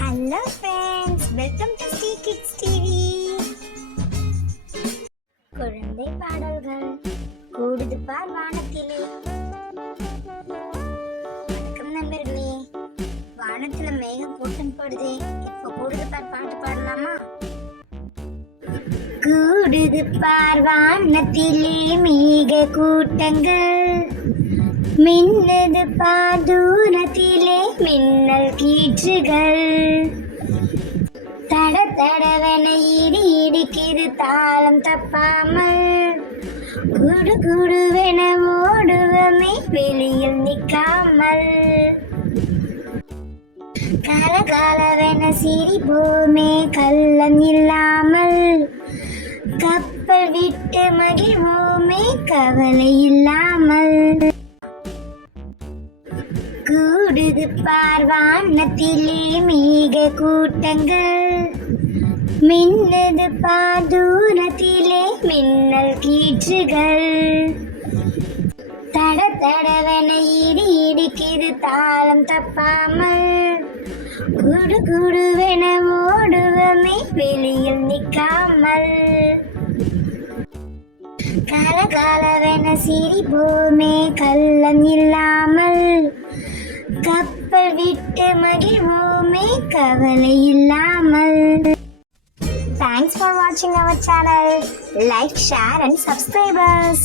Hello friends, welcome to Sri kids TV. குழந்தை பாடல்கள் கூடுது பார் வானத்திலே. வணக்கம் நண்பர்களே. வானத்துல மேகம் கூட்டம் போடுதே, இப்போ கூடுது பார் பாட்டு பாடலாமா? கூடுது பார் வானத்திலே மேக கூட்டங்கள், மின்னது பார் தூரத்திலே மின்னல் கீற்றுகள், தட தடவென இடி இடிக்குது தாளம் தப்பாமல், குடு குடுவென ஓடுவமே வெளியில் நிற்காமல், கலகலவென சிரிப்போமே கள்ளம் இல்லாமல், கப்பல் விட்டு மகிழ்வோமே கவலை இல்லாமல். கூடுது பார் வானத்திலே மேக கூட்டங்கள், மின்னது பார் தூரத்திலே மின்னல் கீற்றுகள், தட தடவென இடி இடிக்குது தாளம் தப்பாமல், குடு குடுவென ஓடுவமே வெளியில் நிற்காமல், கலகலவென சிரிப்போமே கள்ளம் இல்லாமல், கப்பல் விட்டு மகிழ்வோமே கவலை இல்லாமல். Thanks for watching our channel. Like, share and subscribe us.